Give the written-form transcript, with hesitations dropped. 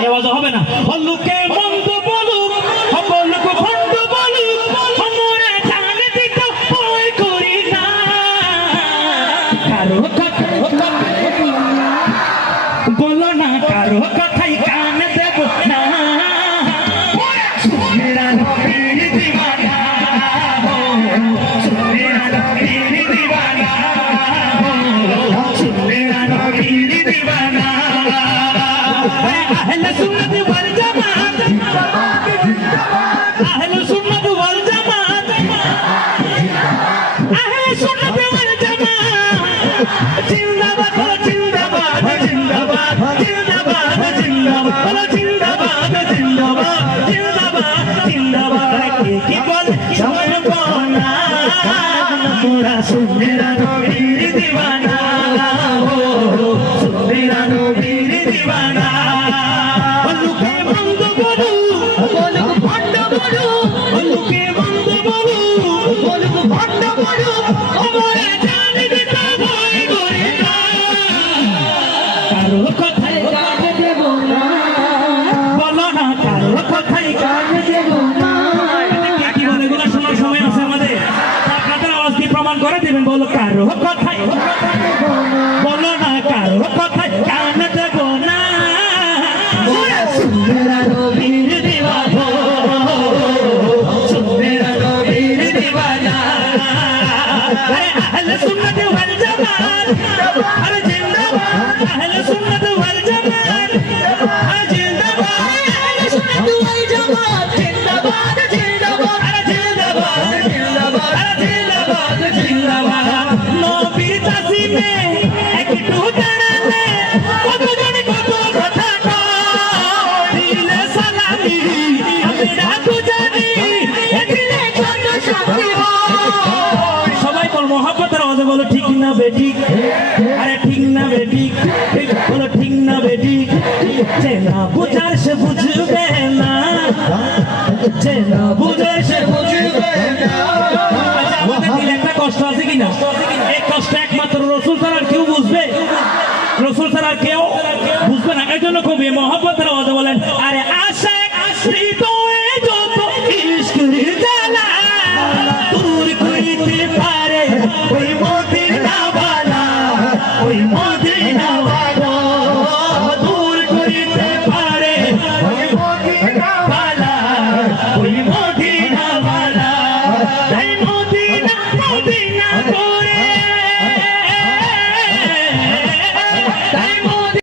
এই আওয়াজ হবে না। লোকে মন্দ বলুক, লোক ভণ্ড বলুক, আমরা জানে দিতে ভয় করি না। কারো কথা বলো না, কারো কথাই কান দেব না। মেরা নবীর দিওয়ানা হো, মেরা নবীর দিওয়ানা হো, মেরা নবীর দিওয়ানা। আহলে সুন্নাত ওয়াল জামাত, আহলে সুন্নাত ওয়াল জামাত, আহলে সুন্নাত ওয়াল জামাত জিন্দাবাদ, জিন্দাবাদ, জিন্দাবাদ, জিন্দাবাদ, জিন্দাবাদ, জিন্দাবাদ, জিন্দাবাদ, জিন্দাবাদ, জিন্দাবাদ। কি বল শুনবো না, মোরা সুন্নাত নবীর দিওয়ানা হো, সুন্নাত নবীর দিওয়ানা। লোকে মন্দ বলুক, লোক ভণ্ড বলুক, লোকে মন্দ বলুক, লোক ভণ্ড বলুক, আমরা জানি দিতে ভয় করি না। কারো কথাই কান দেব না, বলো না কারো কথাই কান দেব না। কি বলে এগুলো শোনার সময় আছে আমাদের? আপনাদের আওয়াজ দিয়ে প্রমাণ করে দেবেন। বলো কারো কথাই, বলো না কারো কথাই কান দেব না। মেরা নবীর দিওয়ানা, মেরা নবীর দিওয়ানা। আহলে সুন্নাত ওয়াল জামাত আরে জিন্দাবাদ, আহলে সুন্নাত ওয়াল জামাত আরে জিন্দাবাদ, আহলে সুন্নাত ওয়াল জামাত জিন্দাবাদ, জিন্দাবাদ, আরে জিন্দাবাদ, জিন্দাবাদ, আরে জিন্দাবাদ, জিন্দাবাদ। নবীর তাসিমে একটু দাঁড়ালে কতজন কত কথা কয়, দিলে সালামি আমরা তো জানি, এদিলে ছোট শান্তি হয়। সবাই বল মোহাব্বতের আওয়াজে বলো ঠিক না বেঠিক, আরে ঠিক না বেঠিক, ঠিক বলো ঠিক না বেঠিক। চেনা বুঝার সে বুঝবে না, চেনা বুঝার সে বুঝবে না। আচ্ছা আমাদের দিলে একটা কষ্ট আছে কিনা? এই কষ্ট একমাত্র রসুল ছাড়া আর কেউ বুঝবে? রসুল ছাড়া আর কেউ বুঝবে না। এই জন্য কবি মোহাব্বতের আওয়াজে বলেন, আরে আশিক আশ্রিত